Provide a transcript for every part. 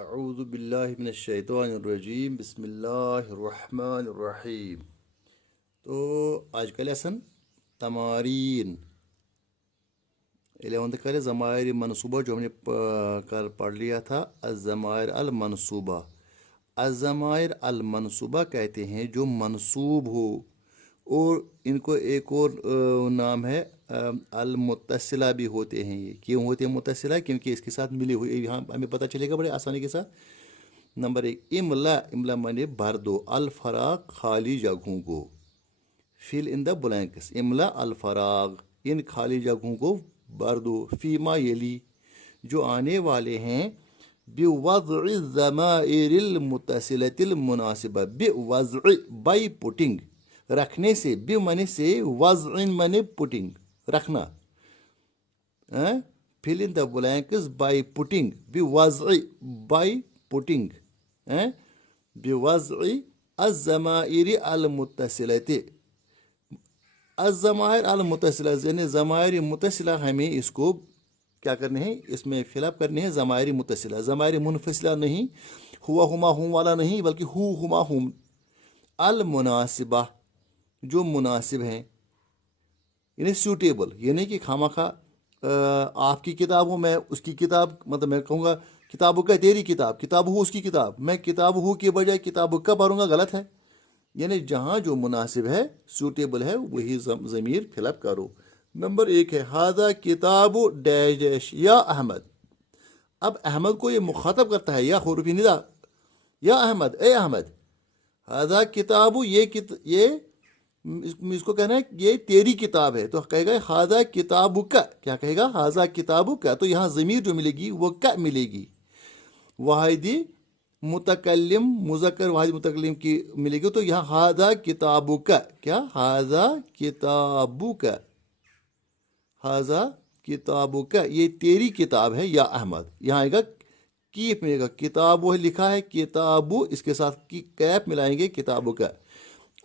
اعوذ باللہ من الشیطان الرجیم بسم اللہ الرحمن الرحیم. تو آج کا لیسن تمارین 11th کا ضمائر منصوبہ جو ہم نے پڑھ لیا تھا. الضمائر المنصوبہ. الضمائر المنصوبہ کہتے ہیں جو منصوب ہو، اور ان کو ایک اور نام ہے المتصلہ بھی ہوتے ہیں. یہ کیوں ہوتے ہیں متصلہ؟ کیونکہ اس کے ساتھ ملے ہوئے، یہاں ہمیں پتہ چلے گا بڑے آسانی کے ساتھ. نمبر 1 املا. املا مانے بھر دو. الفراغ خالی جگہوں کو. فل ان دا بلینکس. املا الفراغ، ان خالی جگہوں کو بھر دو. فیما یلی، جو آنے والے ہیں. بوضع الضمائر المتصلة المناسبہ. بوضع بائی پوٹنگ، رکھنے سے. بی معنی سے، وضع معنی پوٹنگ، رکھنا. fill in the blanks by putting. بوضع بائی پوٹنگ. بوضع الضمائر المتصلة. الضمائر المتصلہ یعنی ضمائر متصلہ، ہمیں اس کو کیا کرنے ہیں؟ اس میں فل اپ کرنے ہیں ضمائر متصلہ. ضمائر منفصلہ نہیں، ہوا ہما ہم والا نہیں، بلکہ ہو ہما ہم. المناسبہ، جو مناسب ہیں، یعنی سوٹیبل. یعنی کہ خواہ آپ کی کتاب ہو، میں اس کی کتاب، مطلب میں کہوں گا کتاب کا تیری کتاب، کتاب ہو اس کی کتاب، میں کتاب ہو کے بجائے کتاب کا بھروں گا، غلط ہے. یعنی جہاں جو مناسب ہے، سوٹیبل ہے، وہی ضمیر فل اپ کرو. نمبر 1 ہے ہاذا کتاب ڈیش ڈیش یا احمد. اب احمد کو یہ مخاطب کرتا ہے، یا حروف ندا، یا احمد، اے احمد. ہاذا کتاب، یہ اس کو کہنا ہے یہ تیری کتاب ہے، تو کہے گا ہاذا کتاب کا. کیا کہے گا؟ ہاذا کتاب کا. تو یہاں ضمیر جو ملے گی وہ کا ملے گی. واحدی متکلم، مذکر واحد متکلم کی ملے گی. تو یہاں ہاذا کتاب کا. کیا؟ ہاذا کتاب کا. ہاذا کتاب کا، یہ تیری کتاب ہے یا احمد. یہاں آئے گا کیپ ملے گا. کتاب وہ لکھا ہے کتاب، اس کے ساتھ کی کیپ ملائیں گے کتاب کا.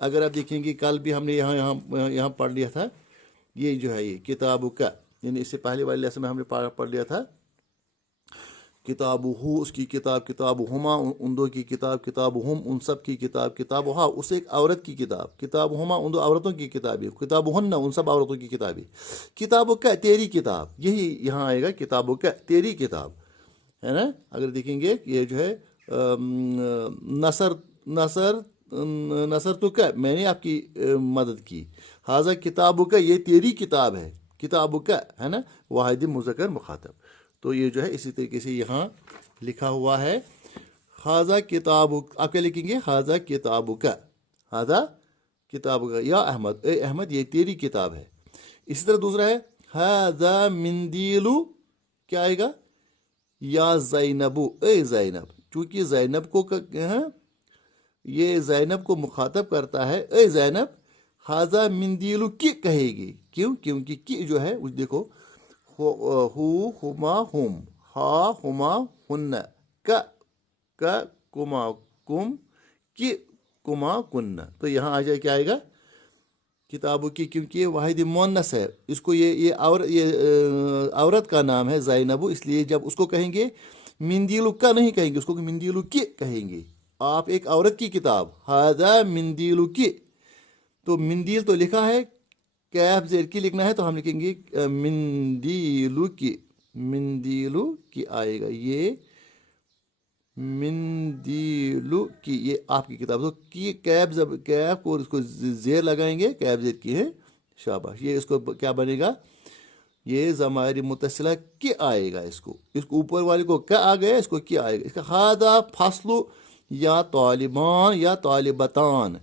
اگر آپ دیکھیں گے کل بھی ہم نے یہاں پڑھ لیا تھا، یہ جو ہے یہ کتاب کا، یعنی اس سے پہلے والے لیسن میں ہم نے پڑھ لیا تھا کتاب ہو اس کی کتاب، کتاب ہما ان دو کی کتاب، کتاب ہم ان سب کی کتاب، کتاب ہا اس ایک عورت کی کتاب، کتاب ہما ان دو عورتوں کی کتابیں، کتاب ہن ان سب عورتوں کی کتابیں. کتاب کا تیری کتاب، یہی یہاں آئے گا کتاب کا تیری کتاب، ہے نا. اگر دیکھیں گے یہ جو ہے نصر تو کا، میں نے آپ کی مدد کی. ہاذا کتاب کا، یہ تیری کتاب ہے، کتاب کا، ہے نا، واحد مذکر مخاطب. تو یہ جو ہے اسی طریقے سے یہاں لکھا ہوا ہے ہاذا کتاب. آپ کیا لکھیں گے؟ ہاذا کتاب کا. ہاذا کتاب کا یا احمد، اے احمد یہ تیری کتاب ہے. اسی طرح دوسرا ہے ہاذا مندیل. کیا آئے گا؟ یا زینب، اے زینب. چونکہ زینب کو یہ زینب کو مخاطب کرتا ہے، اے زینب. ہاذا مندیل کی کہے گی. کیوں؟ کیونکہ کی جو ہے دیکھو، ہو ہما ہم، ہا ہما ہن، کا کما کم، کی کما کن. تو یہاں آ جائے کیا آئے گا؟ کتابوں کی. کیونکہ یہ واحد مؤنث ہے، اس کو یہ عورت کا نام ہے زینب، اس لیے جب اس کو کہیں گے مندیلو کا نہیں کہیں گے، اس کو مندیلو کی کہیں گے. آپ ایک عورت کی کتاب، ہاذا مندیلو کی. تو مندیل تو لکھا ہے، کیف زیر کی لکھنا ہے، تو ہم لکھیں گے مندیلو کی. مندیلو کی آئے گا، یہ مندیلو کی، یہ آپ کی کتاب. تو کی کیف کو اس کو زیر لگائیں گے، کیف زیر کی ہے، شاباش. یہ اس کو کیا بنے گا؟ یہ ضمائر متصلہ کی آئے گا. اس کو اوپر والے کو کیا آ گیا، اس کو کیا آئے گا. اس کا ہاذا فصل یا طالبان یا طالبتان.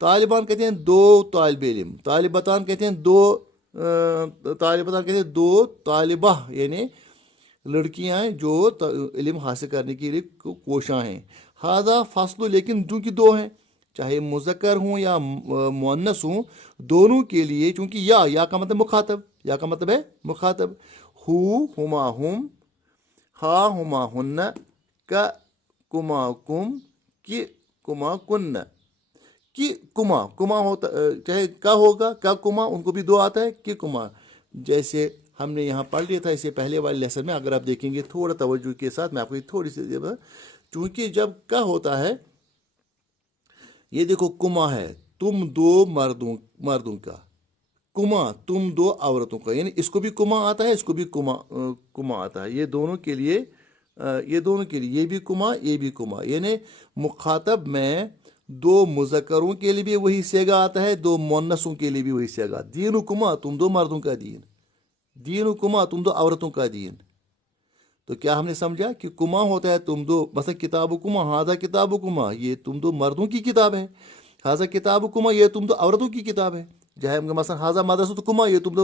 طالبان کہتے ہیں دو طالب علم، طالبتان کہتے ہیں دو طالبہ، یعنی لڑکیاں ہیں جو علم حاصل کرنے کے لیے کوشاں ہیں. ہاذا فصل، لیکن چونکہ دو ہیں، چاہے مذکر ہوں یا مؤنث ہوں، دونوں کے لیے. چونکہ یا کا مطلب مخاطب، یا کا مطلب ہے مخاطب. ہو ہما ہم، ہا ہما ہن، کا کما کم، کی کما کن. کی کما ہوتا، چاہے کا ہوگا، کا کما، ان کو بھی دو آتا ہے، کی کما. جیسے ہم نے یہاں پڑھ لیا تھا اس سے پہلے والے لیسن میں. اگر آپ دیکھیں گے تھوڑا توجہ کے ساتھ، میں آپ کو تھوڑی سی चूंकि जब क्या होता है, ये देखो कुमा है, तुम दो मर्दों का, कुमा तुम दो औरतों का, यानी इसको भी कुमा आता है, इसको भी कुमा आता है, ये दोनों के लिए ये भी कुमा ये भी कुमा, यानी मुखातब में दो मुज़क्करों के लिए भी वही सेगा आता है, दो मुन्नसों के लिए भी वही सेगा। दीन कुमा तुम दो मर्दों का दीन, दीन कुमा तुम दो औरतों का दीन। तो क्या हमने समझा कि कुमा होता है तुम दो, मतलब किताब कुमा, हाजा किताब कुमा ये तुम दो मर्दों की किताब है, हाजा किताब कुमा ये तुम दो औरतों की किताब है। चाहे मसलन हाजा मदरसा कुमा ये तुम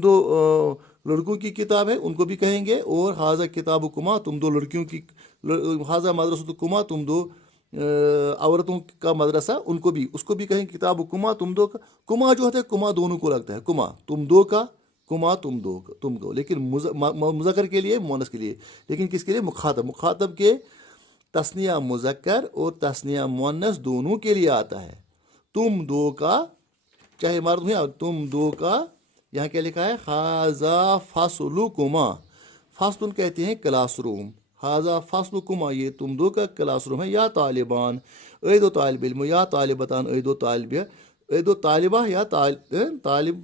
दो लड़कों की किताब है, उनको भी कहेंगे। और हाजा किताब कुमा तुम दो लड़कियों की, हाजा मदरसा कुमा तुम दो औरतों का मदरसा, उनको भी उसको भी कहेंगे किताब कुमा तुम दो का। कुमा जो होता है कुमा दोनों को लगता है, कुमा तुम दो का, कुमा तुम दो, लेकिन मुज़क्कर के लिए मुअन्नस के लिए, लेकिन किसके लिए, मुखातब के तस्निया मुज़क्कर और तस्निया मुअन्नस दोनों के लिए आता है। तुम दो का, चाहे मर्द हो या तुम दो का, यहाँ क्या लिखा है, हाजा फसलुकुमा, फसलुन कहते हैं क्लासरूम, हाजा फसलुकुमा ये तुम दो का क्लासरूम है। या तालिबान ए दो तालिब इल्म, या तालिबतान ए दो तालिब, ए दो तालिबा या तालिब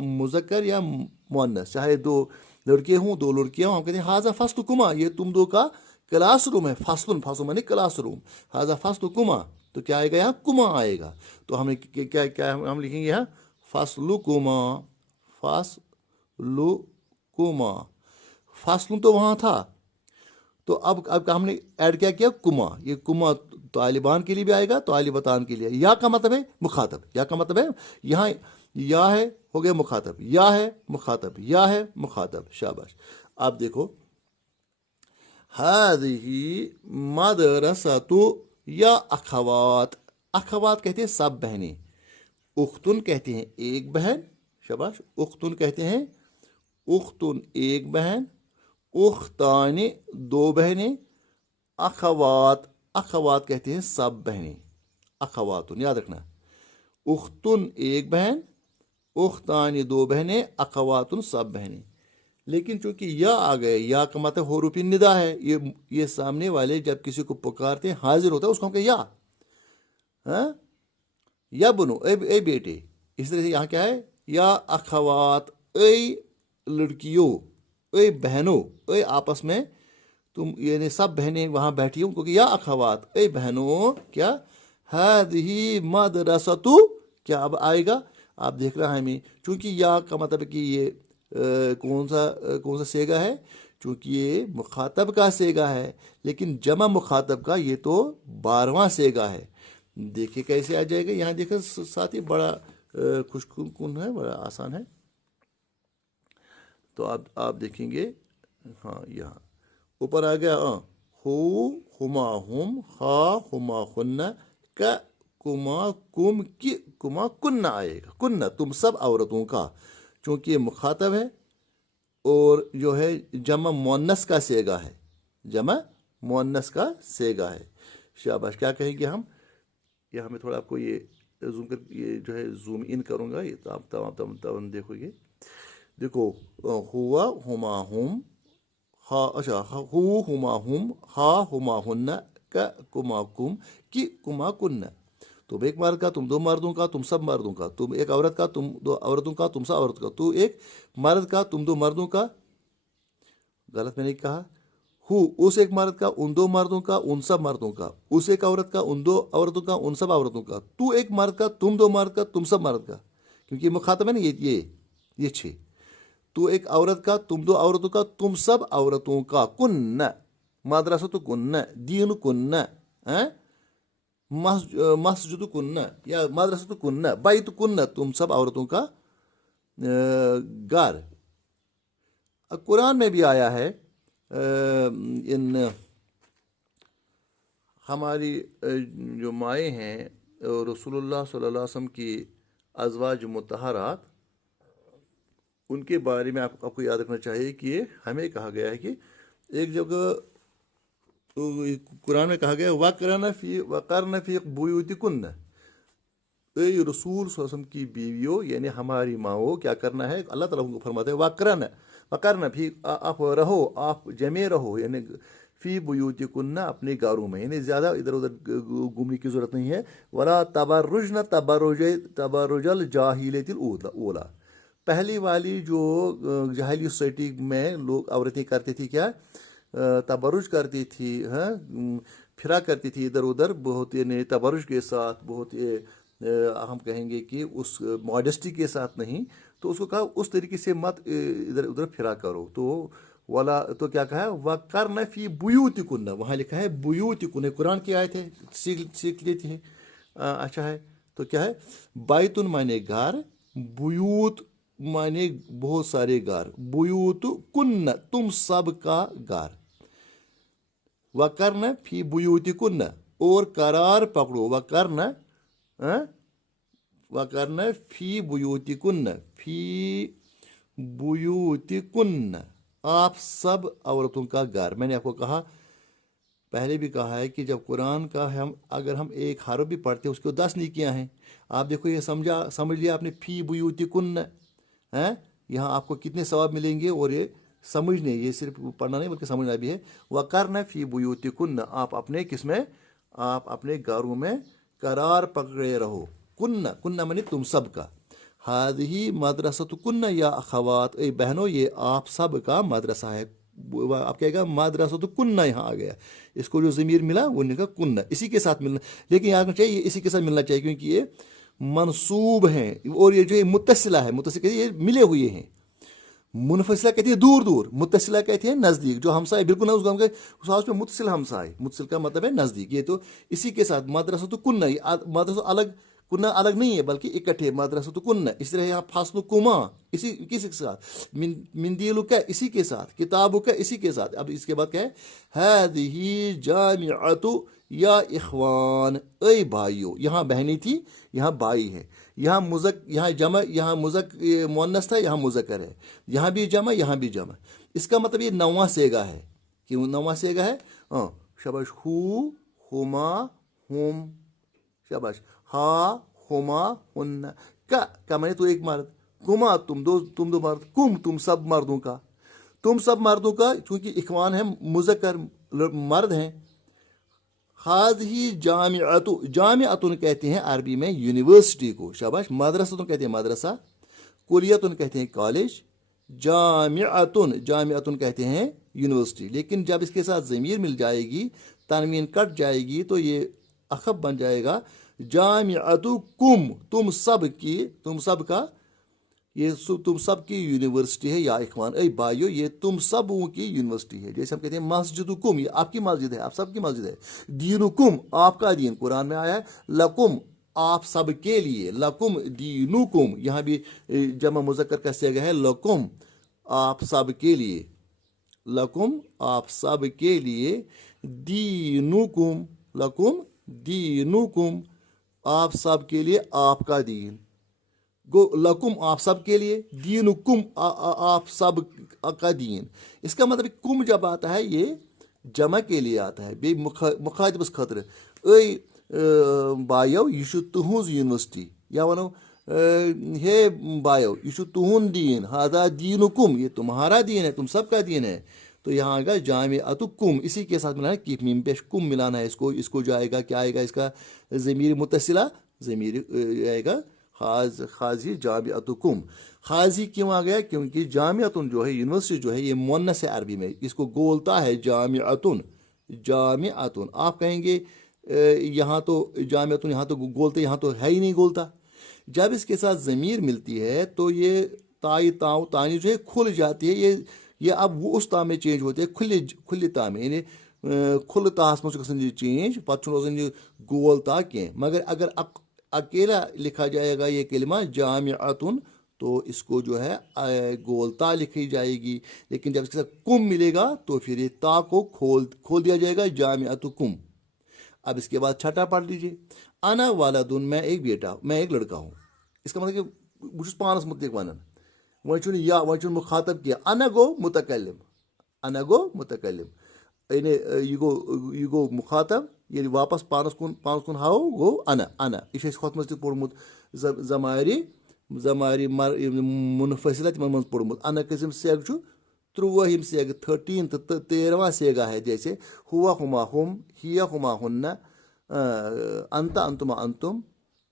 मुज़क्कर या मुअन्नस, चाहे दो लड़के हों दो लड़कियां हों, हम कहते हैं हाजा फसलुकुमा ये तुम दो का क्लासरूम है। फसलुन माने क्लासरूम, हाजा फसलुकुमा, तो क्या आएगा यहाँ, कुमा आएगा। तो हमने क्या क्या हम लिखेंगे यहाँ, फसलुकुमा, फसलुकुमा, फसलुन तो वहाँ था, तो अब हमने ऐड क्या किया, कुमा, ये कुमा तालिबान के लिए भी आएगा, तालिबतान के लिए। या का मतलब है मुखातब, या का मतलब है यहाँ या है, हो गया मुखातब, या है मुखातब, या है मुखातब, शाबाश। आप देखो, हादिही मदरसतु या अखवात, अखवात कहते हैं सब बहनें, उख्तुन कहते हैं एक बहन, शाबाश, उख्तुन कहते हैं, उख्तुन एक बहन, उख्तानी दो बहनें, अखवात, अखवात कहते हैं सब बहनें, अखवातुन याद रखना, उख्तुन एक बहन, उख्तानी दो बहनें, अखवातुन सब बहनें। लेकिन चूंकि या आ गए, या का मतलब हुरूफी निदा है, ये सामने वाले जब किसी को पुकारते हैं हाजिर होता है, उसको हम कहते या, हाँ, या बनो ए बेटे, इस तरह से यहाँ क्या है, या अखवात ए लड़कियों, ए बहनों, ए आपस में तुम, यानी सब बहनें वहां बैठी हो, क्योंकि या अखवात ए बहनों, क्या हादिही मदरसतु, क्या अब आएगा, आप देख रहे हैं हमें, चूंकि या का मतलब कि ये कौन सा सेगा है, चूंकि ये मुखातब का सेगा है, लेकिन जमा मुखातब का ये तो 12वां सेगा है। देखिए कैसे आ जाएगा, यहाँ देखो साथ ही बड़ा खुशकुन है, बड़ा आसान है। तो आप देखेंगे, हाँ यहाँ ऊपर आ गया, हु हुमा हुम, हा हुमा हुन्ना, का कुमा कुम की कुमा कुन्ना आएगा, कुन्ना तुम सब औरतों का, चूंकि ये मुखातब है और जो है जमा मुअन्नस का सेगा है, जमा मुअन्नस का सेगा है, शाबाश। क्या कहेंगे हम, ये हमें थोड़ा आपको ये जूम कर, ये जो है जूम इन करूँगा, ये तो आप तमाम देखोगे। देखो, हुआ हुमा हुम, हा, अच्छा, हु हुमा हुम, हा हुमा हुन्ना, का कुमा कुम की कुमा कुन्ना, तुम एक मर्द का तुम दो मर्दों का तुम सब मर्दों का, तुम एक औरत का तुम दो औरतों का तुम सब औरत का, तू एक मर्द का तुम दो मर्दों का, गलत मैंने कहा, उस एक मर्द का उन दो मर्दों का उन सब मर्दों का, उस एक औरत का उन दो औरतों का उन सब औरतों का, तू एक मर्द का तुम दो मर्द का तुम सब मर्द का, क्योंकि मुखातब है ना ये 6, तू एक औरत का तुम दो औरतों का तुम सब औरतों का, कुन्ना मदरसा कुन्ना, दीन कुन्ना, मस्जिद कुन्ना या मदरसा कुन्ना, बैत कुन्ना तुम सब औरतों का घर। कुरान में भी आया है, इन हमारी जो माएँ हैं रसूलुल्लाह सल्लल्लाहु अलैहि वसल्लम की अज़वाज मुतहरात, उनके बारे में आपको याद रखना चाहिए कि ये हमें कहा गया है कि एक जगह तो कुरान में कहा गया वक़रन फ़ी बुयूतिकुन्न, ए रसूल सल्लल्लाहु अलैहि वसल्लम की बीवियों यानी हमारी माओ क्या करना है, अल्लाह ताला उनको फरमाते हैं वक़रन फी, आप रहो, आप जमे रहो, यानी फी बुयूतिकुन्न अपने घरों में, यानी ज़्यादा इधर उधर घूमने की ज़रूरत नहीं है। वला तबर्रुजन तबर्रुजल जाहिलियतिल ऊला, पहली वाली जो जाहिली सोसाइटी में लोग औरतें करती थी क्या, तबरुज करती थी, हाँ, फिरा करती थी इधर उधर बहुत यानी तबरुज के साथ, बहुत हम कहेंगे कि उस मॉडेस्टी के साथ नहीं, तो उसको कहा उस तरीके से मत इधर उधर फिरा करो। तो वाला तो क्या कहा है, वक़र्न फी बुयूतिकुन्न, वहाँ लिखा है बुयूतिकुन्न, कुरान की आयत है, सीख लेती है। अच्छा है, तो क्या है, बैतुन माने घर, बुयूत माने बहुत सारे घर, बुयूत कुन्न तुम सब का घर, वक़र्न फी बुयूतिकुन्न और करार पकड़ो, वक़र्न वक़र्न फी बुयूतिकुन्न, फी बुयूतिकुन्न आप सब औरतों का घर। मैंने आपको कहा पहले भी कहा है कि जब कुरान का अगर हम एक हरफ भी पढ़ते हैं उसको 10 नेकियां हैं। आप देखो ये समझ लिया आपने, फी बुयूतिकुन्न है, यहाँ आपको कितने सवाब मिलेंगे, और ये समझने, ये सिर्फ पढ़ना नहीं बल्कि समझना भी है। वक़र्न फी बुयूतिकुन्न, आप अपने किसमें, आप अपने घरों में करार पकड़े रहो। कुन्ना, कुन्ना माने तुम सब का। हादिही मदरसतुकुन्ना या अखवात, ए बहनों ये आप सब का मदरसा है। आप कहेगा मदरसतुकुन्ना, यहाँ आ गया, इसको जो ज़मीर मिला वो निकला कुन्ना, इसी के साथ मिलना, लेकिन याद रखना चाहिए इसी के साथ मिलना चाहिए, क्योंकि ये मंसूब हैं, और ये जो मुत्तसिला है, मुत्तसिल कहते हैं ये मिले हुए हैं, मुनफसिला कहती है दूर दूर, मुत्तसिला कहती है नज़दीक, जो हमसाए बिल्कुल ना उसको हम उस हाउस में मुत्तसिल हमसाए, मुत्तसिल का मतलब है नज़दीक। ये तो इसी के साथ मदरसतुकुन्ना, मदरसा अलग, कुन्ना अलग नहीं है बल्कि इकट्ठे, मदरसतुकुन्ना। इस तरह यहाँ फासलुकुमा इसी किसी के साथ, मिंदीलु का इसी के साथ, किताबु का इसी के साथ। अब इसके बाद क्या है, हादिही जामिअतु या इखवान, ऐ भाइयों, यहाँ बहनी थी यहाँ भाई है, यहाँ मुज़क, यहाँ जमा, यहाँ मुज़क मुअन्नस था, यहाँ मुज़क्कर है, यहाँ भी जमा यहाँ भी जमा। इसका मतलब ये नौवां सेगा है, क्यों नौवां सेगा है, शाबाश, हु हुमा हुम, शाबाश, हा हुमा हुन्ना, का माने तो एक मर्द, कुमा तुम दो मर्द, कुम तुम सब मर्दों का, तुम सब मर्दों का, चूंकि इखवान है मुज़क्कर मर्द हैं। हाज़ही जामिअतु, जामिअतुन कहते हैं अरबी में यूनिवर्सिटी को, शाबाश, मदरसतुन कहते हैं मदरसा, कुलियतुन कहते हैं कॉलेज, जामिअतुन कहते हैं यूनिवर्सिटी। लेकिन जब इसके साथ ज़मीर मिल जाएगी, तनवीन कट जाएगी, तो ये अखब बन जाएगा जामिअतु कुम, तुम सब की, तुम सब का, ये तुम सब की यूनिवर्सिटी है, या इखवान ऐ भाइयों ये तुम सबों की यूनिवर्सिटी है। जैसे हम कहते हैं मस्जिदुकुम, ये आपकी मस्जिद है, आप सबकी मस्जिद है। दीनुकुम आपका दीन, कुरान में आया है लकुम आप सब के लिए, लकुम दीनुकुम, यहाँ भी जमा मुज़क्कर का सेगा है लकुम आप सब के लिए, लकुम आप सब के लिए, दीनुकुम, लकुम दीनुकुम आप सब के लिए आपका दीन, गो लकुम आप सब के लिए, दीनुकुम आप सब का दीन। इसका मतलब कुम जब आता है ये जमा के लिए आता है, बे मुखातिबस खतर, ऐ बायो यह तुहज यूनिवर्सिटी, या वनो हे बायो यह तुहन दीन, हादा दीनुकुम ये तुम्हारा दीन है, तुम सबका दीन है। तो यहाँ आएगा जामिअतु कुम, इसी के साथ मिलाना है, कीफ मीम पेश कुम मिलाना है, इसको जाएगा क्या आएगा, इसका ज़मीर मुत्तसिला, ज़मीर आएगा खाजी जामिअतुकुम। खाजी क्यों आ गया, क्योंकि जामिअतुन जो है यूनिवर्सिटी जो है ये मुअन्नस है अरबी में, इसको गोलता है जामिअतुन, जामिअतुन। आप कहेंगे यहाँ तो जामिअतुन, यहाँ तो गोलते, यहाँ तो है ही नहीं गोलता। जब इसके साथ ज़मीर मिलती है तो ये तानी जो है खुल जाती है, ये अब वो उस ता में चेंज होती है, खुले ता में, यानी खुल तास में चेंज, पत्थर रोजन गोल ता कह। मगर अगर अकेला लिखा जाएगा ये कलिमा जामिअतुन, तो इसको जो है गोलता लिखी जाएगी। लेकिन जब इसके साथ कुम मिलेगा तो फिर ये ता को खोल दिया जाएगा, जामिअतुकुम। अब इसके बाद छठा पढ़ लीजिए, अना वालदुन, मैं एक बेटा, मैं एक लड़का हूँ। इसका मतलब कि बहुत पानस मुतलिक वन, वह या वह मुखातब किया, अना गो मुतकल्लिम, अना गो मुतकल्लिम, यानी ये गो मुखातब, ये वापस पानस कुन हाओ गो अना यह खुद मज पोर्मुत जमारी मुनफसिला तिमन मज पोर्मुत, अना कसिम सेग 13 सेगा 13 13वां सेगा है, जैसे हुआ हुमा हुम, हिया हुमा हुन्ना, अंता अंतुमा अंतुम,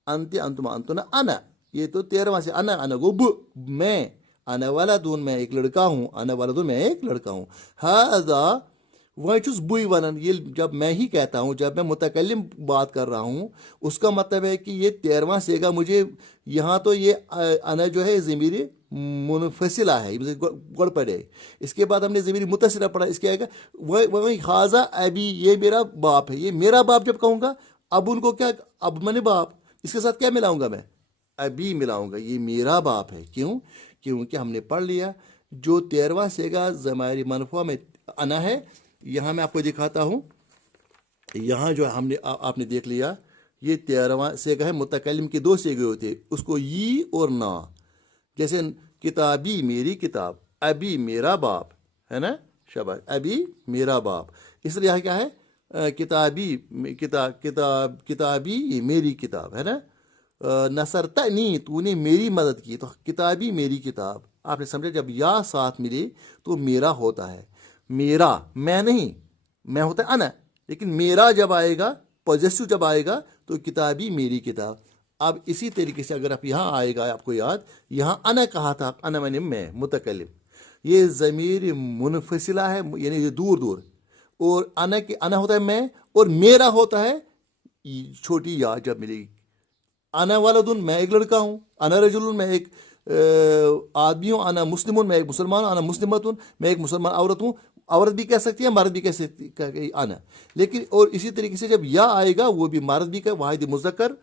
अंत्य अंतुमा अंतुना, अना। ये तो 13वां से अना, अना गो मैं, अना वलदुन मैं एक लड़का हूँ, अना वलदुन मैं एक लड़का हूँ। हादा वह चुस बुई वनन, ये जब मैं ही कहता हूँ, जब मैं मुतकल्लिम बात कर रहा हूँ, उसका मतलब है कि ये 13वां सेगा मुझे यहाँ तो ये अना जो है ज़मीरी मुनफसिला है, गड़ पड़े। इसके बाद हमने ज़मीरी मुतसिला पढ़ा, इसके आएगा वही हाजा अबी, ये मेरा बाप है। ये मेरा बाप जब कहूँगा, अब उनको क्या, अब मैंने बाप, इसके साथ क्या मिलाऊंगा मैं, अभी मिलाऊंगा, ये मेरा बाप है। क्यों? क्योंकि हमने पढ़ लिया जो 13वां सेगा ज़माइरी मनफा में अना है। यहाँ मैं आपको दिखाता हूँ, यहाँ जो हमने आपने देख लिया, ये 13वां सेगा है। मुतकल्लिम के 2 सेगे होते, उसको यी और ना। जैसे किताबी मेरी किताब, अभी मेरा बाप है ना, शाबाश, अभी मेरा बाप। इसलिए यहाँ क्या है, किताबी किताबी ये मेरी किताब है ना। नसरतनी, तूने मेरी मदद की, तो किताबी मेरी किताब। आपने समझा, जब या साथ मिले तो मेरा होता है। मेरा, मैं नहीं, मैं होता है अना, लेकिन मेरा जब आएगा, पॉजेसिव जब आएगा, तो किताबी मेरी किताब। अब इसी तरीके से अगर आप यहाँ आएगा, आपको याद, यहाँ अना कहा था, अना मैंने मैं, मुतकल्लिम, ये ज़मीर मुनफसिला है, यानी ये दूर दूर। और अना के अना होता है मैं, और मेरा होता है छोटी या जब मिलेगी। अना वालदुन, मैं एक लड़का हूँ, अना रजुलुन, मैं एक आदमी हूँ, अना मुस्लिमुन, मैं एक मुसलमान हूँ, अना मुस्लिमतुन, मैं एक मुसलमान औरत हूँ। औरत भी कह सकती है, मर्द भी कह सकती है अना। लेकिन और इसी तरीके से जब या आएगा, वो भी मर्द भी का, वाहिद मुज़क्कर,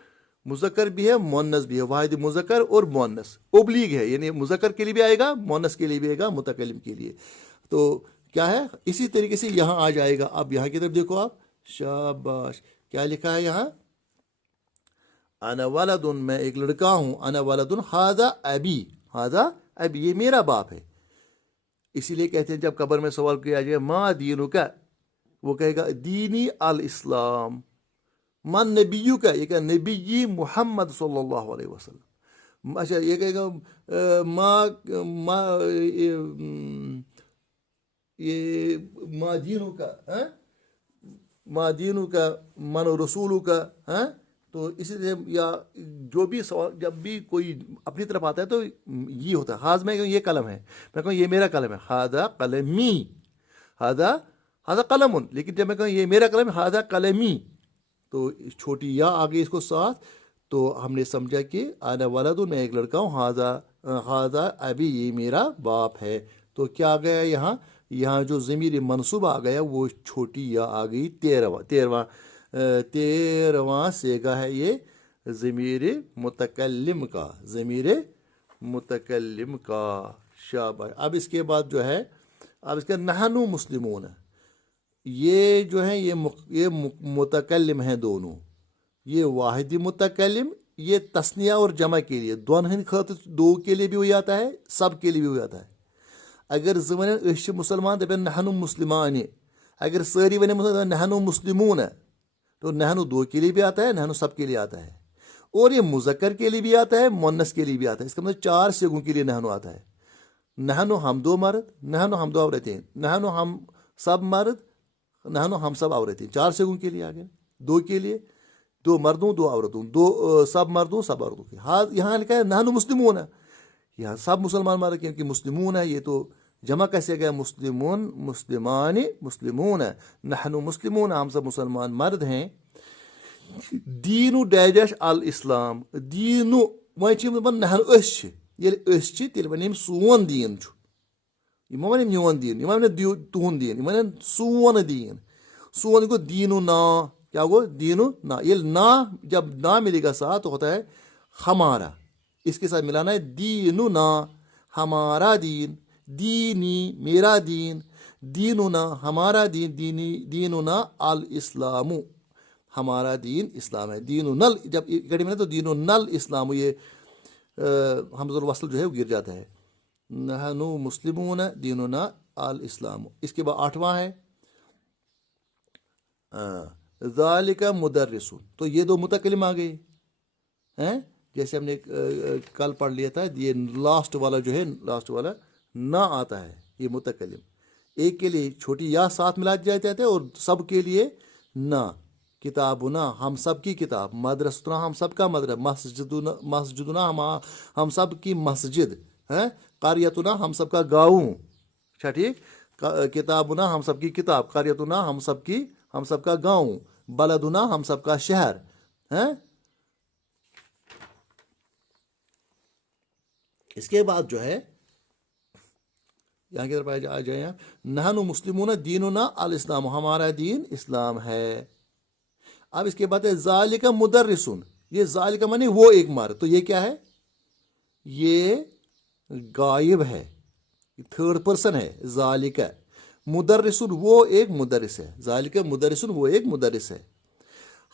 मुज़क्कर भी है, मुअन्नस भी है। वाहिद मुज़क्कर और मुअन्नस ओब्लिग है, यानी मुज़क्कर के लिए भी आएगा, मुअन्नस के लिए भी आएगा, मुतकल्लिम के लिए। तो क्या है, इसी तरीके से यहाँ आ जाएगा। अब यहाँ की तरफ देखो आप, शाबाश, क्या लिखा है यहाँ, अना वलदुन, मैं एक लड़का हूँ, अना वलदुन हादा अबी, हादा अबी, ये मेरा बाप है। इसीलिए कहते हैं जब कब्र में सवाल किया जाए मा दीनु का, वो कहेगा दीनी अल इस्लाम। मन नबीयू का, ये कहा नबी मुहम्मद सल्लल्लाहु अलैहि वसल्लम। अच्छा, ये कहेगा ये मा दीनु का, मा दीनु का, मन रसूलू का, तो इसलिए या जो भी सवाल जब भी कोई अपनी तरफ आता है तो ये होता है। हाज में ये कलम है, मैं कहूँ ये मेरा कलम है, हादा कलमी, हादा हादा कलमुन। लेकिन जब मैं कहूँ ये मेरा कलम है, हादा कलमी, तो छोटी या आ गई इसको साथ, तो हमने समझा कि आना वलदुन, मैं एक लड़का हूँ, हादा हादा अभी, ये मेरा बाप है। तो क्या आ गया यहाँ, यहाँ जो ज़मीर मनसूब आ गया वो छोटी या आ गई 13वां सेगा है ये ज़मीर मुतकल्लिम का, ज़मीर मुतकल्लिम का। शाबाश। अब इसके बाद जो है, अब इसका नहनु मुस्लिमून, ये जो है ये मुतकल्लिम हैं दोनों। ये वाहिदी मुतकल्लिम, ये तस्निया और जमा के लिए, दोनों खातिर, दो के लिए भी हो जाता है, सब के लिए भी हो जाता है। अगर वन मुसलमान दपन नहनु मुस्लिमान, अगर सारी वन नहनु मुस्लिमून, तो नहनु दो के लिए भी आता है, नहनु सब के लिए आता है। और ये मुज़क्कर के लिए भी आता है, मुअन्नस के लिए भी आता है। इसका मतलब 4 सेगों के लिए नहनु आता है। नहनु हम 2 मर्द, नहनु हम 2 औरतें, नहनु हम सब मर्द, नहनु हम सब औरतें। 4 सेगों के लिए आ गए। 2 के लिए 2 मर्दों 2 औरतों, 2 सब मर्दों सब औरतों के। हाँ, यहाँ लिखा है नहनु मुस्लिमून है, यहाँ सब मुसलमान मर्द, क्योंकि मुस्लिमून है, ये तो जमा कैसे गया, मुस्लिमून मुस्लिमानी मुस्लिमून है, नहनु मुस्लिमून, हम सब मुसलमान मर्द हैं। दीनु डैश अल इस्लाम, दीनु वन नहनु अस, तेल वन सोन दीन, वन मोन दीन, वन तुहन दीन, वन सोन दीन। सोन गो दीनु ना, क्या गो दीनु ना। ये ना जब ना मिलेगा साथ तो होता है हमारा, इसके साथ मिलाना है दीनु ना, हमारा दीन, दीनी मेरा दीन, दीनु ना हमारा दीन, दीनी दीनु ना अल इस्लामु, हमारा दीन इस्लाम है। दीनु नल जब इकट्ठे मिले तो दीनु नल इस्लाम, ये हमज़ुल वसल जो है वो गिर जाता है। नहनु मुस्लिमून दीनु ना अल इस्लाम। इसके बाद 8वां है ज़ालिका मुदर्रिसुन, तो ये 2 मुतकल्लिम आ गए हैं। जैसे हमने कल पढ़ लिया था, ये लास्ट वाला जो है, लास्ट वाला ना आता है, یہ متکلم. ایک کے لیے چھوٹی یا ساتھ ملا دیا جاتا ہے اور سب کے لیے نا. کتابنا ہم سب کی کتاب، مدرستنا ہم سب کا مدرسہ، مسجدنا ہم سب کی مسجد ہے، قریتنا ہم سب کا گاؤں. اچھا ٹھیک. کتابنا ہم سب کی کتاب، قریتنا ہم سب کا گاؤں، بلدنا ہم سب کا شہر ہے. اس کے بعد جو ہے یہاں کی طرف آ جائیں. نحن مسلمون دیننا الاسلام، ہمارا دین اسلام ہے. اب اس کے بعد ہے ذالک مدرسن. یہ ذالک مانے وہ ایک مرد، تو یہ کیا ہے؟ یہ غائب ہے، تھرڈ پرسن ہے. ذالک مدرسن وہ ایک مدرس ہے. ذالک مدرسن وہ ایک مدرس ہے.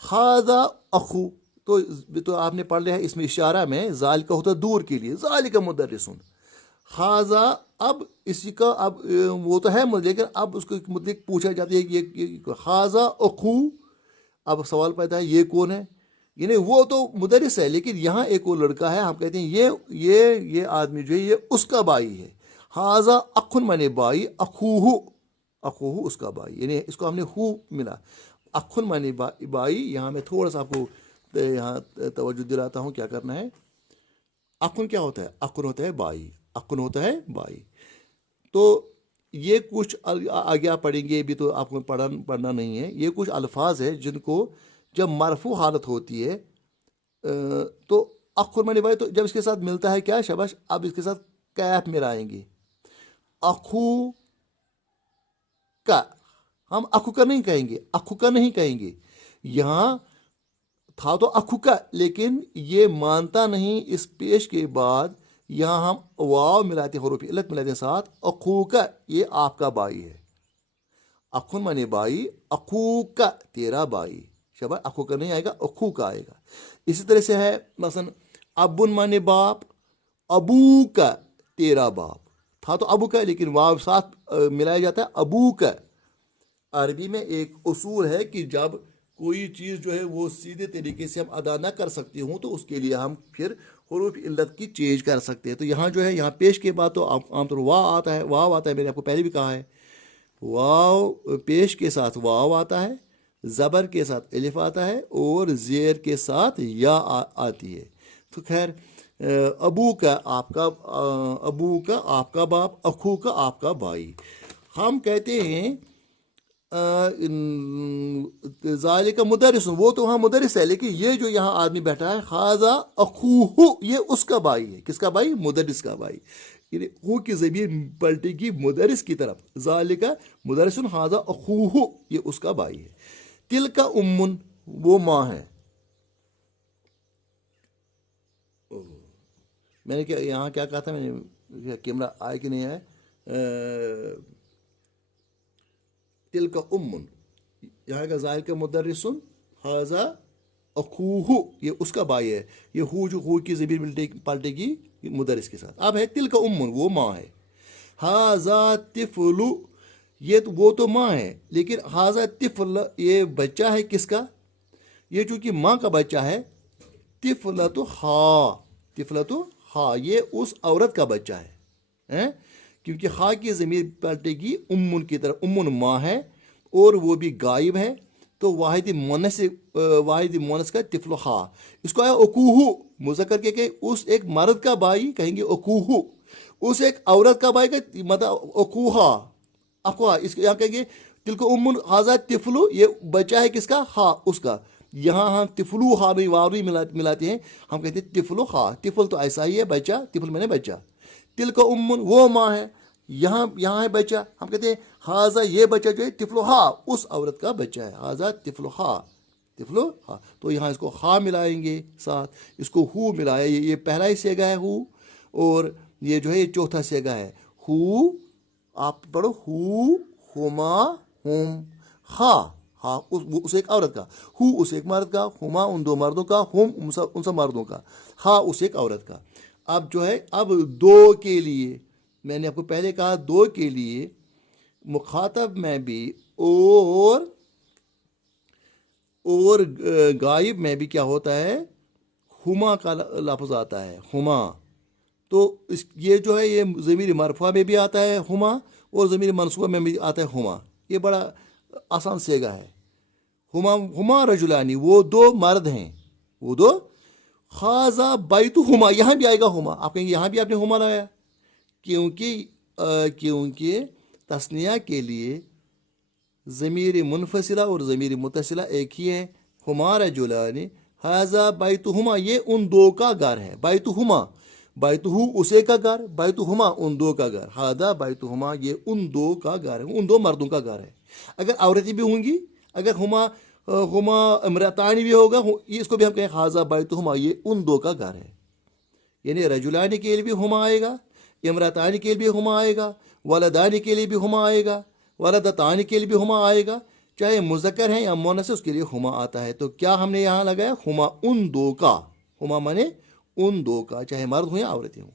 ھذا اخو، تو آپ نے پڑھ لیا ہے اس میں اشارہ میں. ذالک ہوتا ہے دور کے لیے، ذالک مدرسن. ھذا، اب اسی کا اب وہ تو ہے لیکن اب اس کو متعلق پوچھا جاتا ہے کہ یہ ھذا اخو. اب سوال پیدا ہے یہ کون ہے؟ یعنی وہ تو مدرس ہے لیکن یہاں ایک وہ لڑکا ہے، ہم کہتے ہیں یہ آدمی جو ہے یہ اس کا بھائی ہے. ھذا اخن مانے بھائی، اخوہ اس کا بھائی، یعنی اس کو ہم نے ہو ملا. اخن مانے بھائی. یہاں میں تھوڑا سا آپ کو یہاں توجہ دلاتا ہوں کیا کرنا ہے. اخن کیا ہوتا ہے؟ اخن ہوتا ہے بھائی، اخن ہوتا ہے بھائی. تو یہ کچھ آگے آپ پڑھیں گے، بھی تو آپ کو پڑھنا نہیں ہے. یہ کچھ الفاظ ہے جن کو جب مرفوع حالت ہوتی ہے تو اخن مانے بھائی، تو جب اس کے ساتھ ملتا ہے کیا شبش، اب اس کے ساتھ کیف ملائیں گے. اخو کا، ہم اخو کا نہیں کہیں گے، اخو کا نہیں کہیں گے. یہاں تھا تو اخو کا، لیکن یہ مانتا نہیں اس پیش کے بعد. یہاں ہم واو ملاتے ہیں، حروف علت ملاتے ہیں ساتھ. اخو کا یہ آپ کا بھائی ہے. اخن مانے بھائی، اخو کا تیرا بھائی. شباب اخو کا نہیں آئے گا، اخو کا آئے گا. اسی طرح سے ہے مثلا ابن مانے باپ، ابو کا تیرا باپ. تھا تو ابو کا لیکن واو ساتھ ملایا جاتا ہے ابو کا. عربی میں ایک اصول ہے کہ جب کوئی چیز جو ہے وہ سیدھے طریقے سے ہم ادا نہ کر سکتے ہوں تو اس کے لیے ہم پھر حروف علت کی چینج کر سکتے ہیں. تو یہاں جو ہے یہاں پیش کے بعد تو عام طور واو آتا ہے. میں نے آپ کو پہلے بھی کہا ہے واو پیش کے ساتھ واو آتا ہے، زبر کے ساتھ الف آتا ہے اور زیر کے ساتھ یا آتی ہے. تو خیر ابو کا آپ کا باپ، اخو کا آپ کا بھائی. ہم کہتے ہیں ذالک مدرس، وہ تو وہاں مدرس ہے لیکن یہ جو یہاں آدمی بیٹھا ہے ھذا اخوہ، یہ اس کا بھائی ہے. کس کا بھائی؟ مدرس کا بھائی. یعنی ہو کی ضمیر پلٹے گی مدرس کی طرف. ذالک مدرس ھذا اخوہ، یہ اس کا بھائی ہے. تلک امن، وہ ماں ہے. میں نے یہاں کیا کہا تھا، میں نے کیمرہ آئے کہ نہیں آئے. تلک امن، یہاں کا ظاہر کا مدرسن ھذا اخوہ، یہ اس کا بھائی ہے. یہ ہو کی ضمیر پلٹے گی مدرس کے ساتھ. اب ہے تلک امن، وہ ماں ہے. ھذا طفل، وہ تو ماں ہے لیکن ھذا طفل یہ بچہ ہے کس کا؟ یہ چونکہ ماں کا بچہ ہے. طفلۃ ہا، یہ اس عورت کا بچہ ہے کیونکہ ہا کی ضمیر پلٹے گی امن کی طرف. امن ماں ہے اور وہ بھی غائب ہے، تو واحد مونس کا طفل ہا. اس کو آیا اکوہ مذکر کے کہ اس ایک مرد کا بھائی کہیں گے اکوہ، اس ایک عورت کا بھائی کا مطلب اکوہا. اس یہاں کہیں گے تلک امن ھذا طفل، یہ بچہ ہے کس کا؟ ہا، اس کا. یہاں ہم طفلو ہا بھی واوی ملاتے ہیں، ہم کہتے ہیں طفل ہا. طفل تو ایسا ہی ہے بچہ، طفل میں نے بچہ. تلک امن، وہ ماں ہے. یہاں ہے بچہ، ہم کہتے ہیں ھذا یہ بچہ جو ہے طفل ہا، اس عورت کا بچہ ہے. ھذا طفل ہا، تو یہاں اس کو ہا ملائیں گے ساتھ. اس کو ہو ملایا، یہ پہلا ہی سیگا ہے ہو، اور یہ جو ہے یہ چوتھا سیگا ہے ہو. آپ پڑھو ہو، ہما، ہم. ہا اس ایک عورت کا، ہو اس ایک مرد کا، ہما ان دو مردوں کا، ہم ان سب مردوں کا، ہا اس ایک عورت کا. اب جو ہے اب دو کے لیے، میں نے آپ کو پہلے کہا دو کے لیے مخاطب میں بھی اور غائب میں بھی کیا ہوتا ہے؟ ہما کا لفظ آتا ہے. ہما تو یہ جو ہے یہ ضمیر مرفوع میں بھی آتا ہے ہما اور ضمیر منصوبہ میں بھی آتا ہے ہما. یہ بڑا آسان سیگا ہے. ہما رجلانی وہ دو مرد ہیں, وہ دو. خاضا بیت ہما یہاں بھی آئے گا ہما. آپ کہیں گے یہاں بھی آپ نے ہما لایا, کیونکہ تثنیہ کے لیے ضمیر منفصلہ اور ضمیر متصلہ ایک ہی ہے. ہما رجلانی خاضا بیت ہما یہ ان دو کا گھر ہے. بیت ہما بیت اسے کا گھر, بیت ہما ان دو کا گھر. خاضا بیت ہما یہ ان دو کا گھر ہے, ان دو مردوں کا گھر ہے. اگر عورتیں بھی ہوں گی, اگر ہما امرتانی بھی ہوگا, اس کو بھی ہم کہیں خاضا بیت ہما یہ ان دو کا گھر ہے. یعنی رجلانی کے لیے بھی ہما آئے گا, امرتانی کے لیے بھی ہما آئے گا, ولدانی کے لیے بھی ہما آئے گا, ولدتانی کے لیے بھی ہما آئے گا. چاہے مذکر ہے یا مؤنث ہے اس کے لیے ہما آتا ہے. تو کیا ہم نے یہاں لگایا ہما ان دو کا. ہما مانے ان دو کا, چاہے مرد ہوں یا عورتیں ہوں.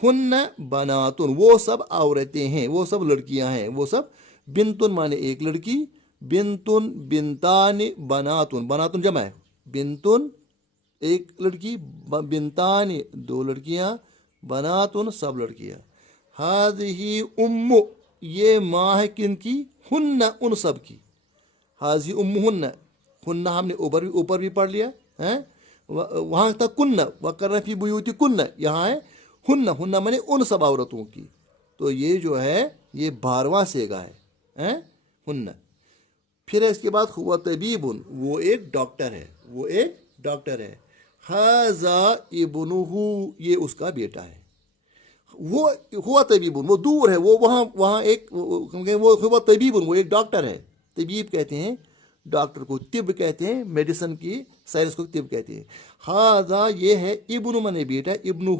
ہن بناتن وہ سب عورتیں ہیں, وہ سب لڑکیاں ہیں, وہ سب. بنتن مانے ایک لڑکی, بنتن بنتان بناتن, بناتن جمع ہے, بنتن ایک لڑکی, بنتان دو لڑکیاں, بناتن سب لڑکیاں. ہاذہی ام یہ ماں ہے کن کی, ہن ان سب کی. حاضی ہن, ہن ہم نے اوپر بھی پڑھ لیا ہے, وہاں تک کن وقرن فی بیوتکن, یہاں ہے ہن, ہن مانے ان سب عورتوں کی. تو یہ جو ہے یہ 12واں سیگا ہے ہن. پھر اس کے بعد ہوا طبیب, وہ ایک ڈاکٹر ہے, وہ ایک ڈاکٹر ہے. ھذا ابنہ یہ اس کا بیٹا ہے. وہ ہوا طبیب وہ دور ہے, وہ وہاں ایک وہ ہوا طبیب وہ ایک ڈاکٹر ہے. طبیب کہتے ہیں ڈاکٹر کو, طب کہتے ہیں میڈیسن کی سائنس کو طب کہتے ہیں. ھذا یہ ہے ابن من بیٹا, ابنہ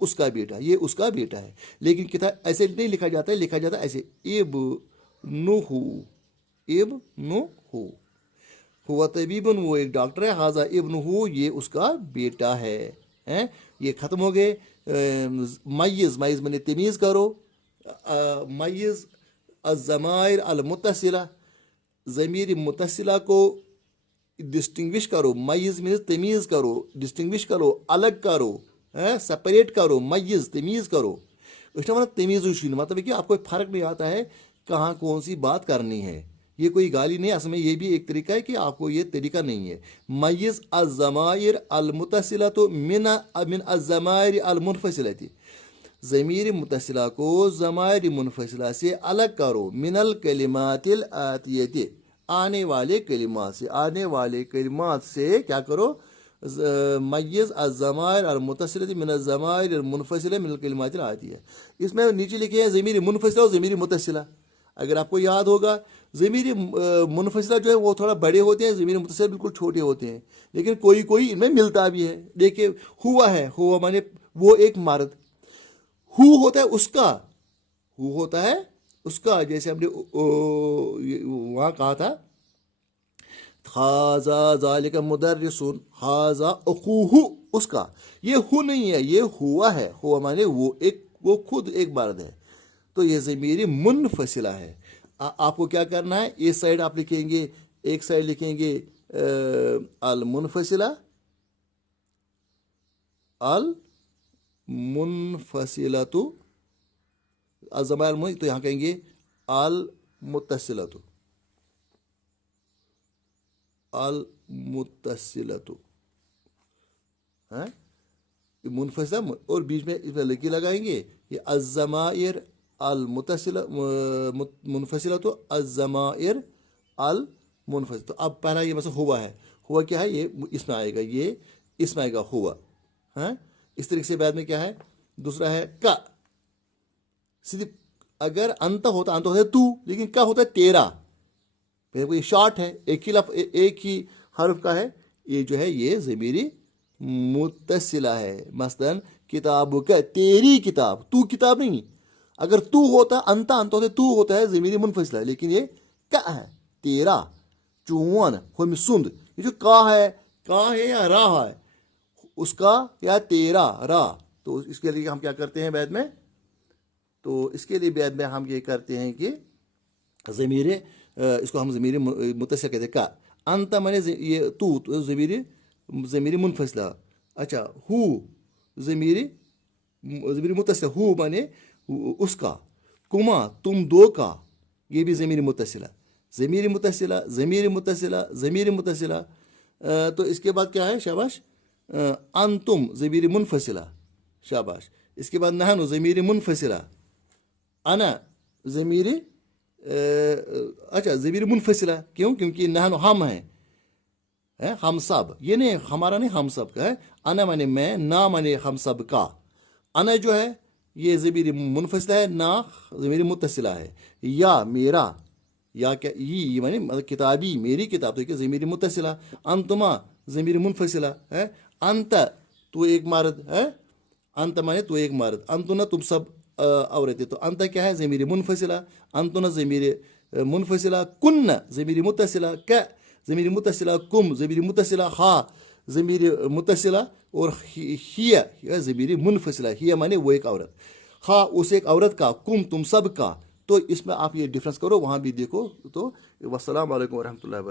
اس کا بیٹا, یہ اس کا بیٹا ہے. لیکن کتاب ایسے نہیں لکھا جاتا ہے, لکھا جاتا ہے ایسے ابنہ, ابنہ. ہوا طبیب وہ ایک ڈاکٹر ہے. ھذا ابنہ یہ اس کا بیٹا ہے. یہ ختم ہو گئے. میز, میز میں نے تمیز کرو. میز الضمائر المتصلہ, ضمیر متصلہ کو ڈسٹنگوش کرو. میز میں تمیز کرو, ڈسٹنگوش کرو, الگ کرو, سپریٹ کرو. میز تمیز کرو. اس نے مطلب تمیز وشین مطلب ہے کہ آپ کو فرق نہیں آتا ہے کہاں کون سی بات کرنی ہے. یہ کوئی گالی نہیں, اصل میں یہ بھی ایک طریقہ ہے کہ آپ کو یہ طریقہ نہیں ہے. میز الضمائر المتصلہ تو من الضمائر المنفصلہ, ضمیر متصلہ کو ضمائر منفصلہ سے الگ کرو. من الکلمات الآتیۃ آنے والے کلمات سے, آنے والے کلمات سے کیا کرو, میز الضمائر المتصلہ من الضمائر المنفصلہ من الکلمات الآتیۃ. اس میں نیچے لکھے ہیں ضمیر منفصلہ اور ضمیر متصلہ. اگر آپ کو یاد ہوگا ضمیر منفصلہ جو ہے وہ تھوڑا بڑے ہوتے ہیں, ضمیر متصلہ بالکل چھوٹے ہوتے ہیں, لیکن کوئی ان میں ملتا بھی ہے. دیکھیے ہوا ہے, ہوا مانے وہ ایک مرد, ہو ہوتا ہے اس کا, ہو ہوتا ہے اس کا, جیسے ہم نے وہاں کہا تھا ھذا ذالک مدرس, ھذا اخوہ اس کا. یہ ہو نہیں ہے, یہ ہوا ہے. ہوا مانے وہ خود ایک مرد ہے. تو یہ ضمیر منفصلہ ہے. آپ کو کیا کرنا ہے, اس سائڈ آپ لکھیں گے, ایک سائڈ لکھیں گے المنفصلہ, المنفصلۃ الضمائر, تو یہاں کہیں گے المتصلۃ, المتصلۃ منفصلہ, اور بیچ میں اس میں لکی لگائیں گے. یہ الضمائر المتصلہ منفصلہ تو الضمائر المنفصلہ. تو اب پہلا یہ مثلا ہوا ہے, ہوا کیا ہے, یہ اس میں آئے گا, یہ اس میں آئے گا ہوا. اس طریقے سے بعد میں کیا ہے, دوسرا ہے کا. صرف اگر انت ہوتا ہے تو, لیکن کا ہوتا ہے تیرا. پھر کوئی شارٹ ہے, ایک ہی حرف کا ہے, یہ جو ہے یہ ضمیر متصلہ ہے. مثلا کتاب کا, تیری کتاب, تو کتاب نہیں. اگر تو ہوتا انت ہوتا تو ہوتا ہے ضمیر منفصلہ, لیکن یہ کا ہے, تیرا. چون ہم سند, یہ جو کا ہے یا را ہے, اس کا یا تیرا را. تو اس کے لیے ہم کیا کرتے ہیں بعد میں, تو اس کے لیے بعد میں ہم یہ کرتے ہیں کہ ضمیر, اس کو ہم ضمیر متصل کہتے ہیں. کا انت مانے یہ تو ضمیر منفصلہ. اچھا ہو ضمیر ज़मीर मुत्तसिला, हु माने उसका, कुमा तुम दो का, ये भी ज़मीर मुत्तसिला, ज़मीर मुत्तसिला, ज़मीर मुत्तसिला, ज़मीर मुत्तसिला। तो इसके बाद क्या है, शाबाश, अंतुम ज़मीर मुनफसिला, शाबाश। इसके बाद नहनु ज़मीर मुनफसिला, अना ज़मीर अच्छा ज़मीर मुनफसिला, क्यों? क्योंकि नहनु हम हैं, हम सब, ये नहीं हमारा नहीं, हम सब का है। अना माने मैं, ना माने हम सब का। अना जो है ये ज़मीर मुनफसिला है, ना ज़मीर मुत्तसिला है। या मेरा, या क्या, ये माने मतलब किताबी, मेरी किताब, तो क्या ज़मीर मुत्तसिला। अंतुमा ज़मीर मुनफसिला है। अंत तू एक मर्द है, अंत माने तू एक मर्द, अंतुना तुम सब औरतें, तो अंत क्या है, ज़मीर मुनफसिला, अंतुना ज़मीर मुनफसिला, कुन्न ज़मीर मुत्तसिला, क ज़मीर मुत्तसिला, कुम ज़मीर मुत्तसिला, हा ज़मीर मुत्तसिला, और हिया ज़मीर मुनफसिला, हिया माने वो एक औरत, हा उस एक औरत का, कुम तुम सब का। तो इसमें आप ये डिफरेंस करो, वहाँ भी देखो। तो वस्सलाम वालेकुम रहमतुल्लाहि व बरकातहू।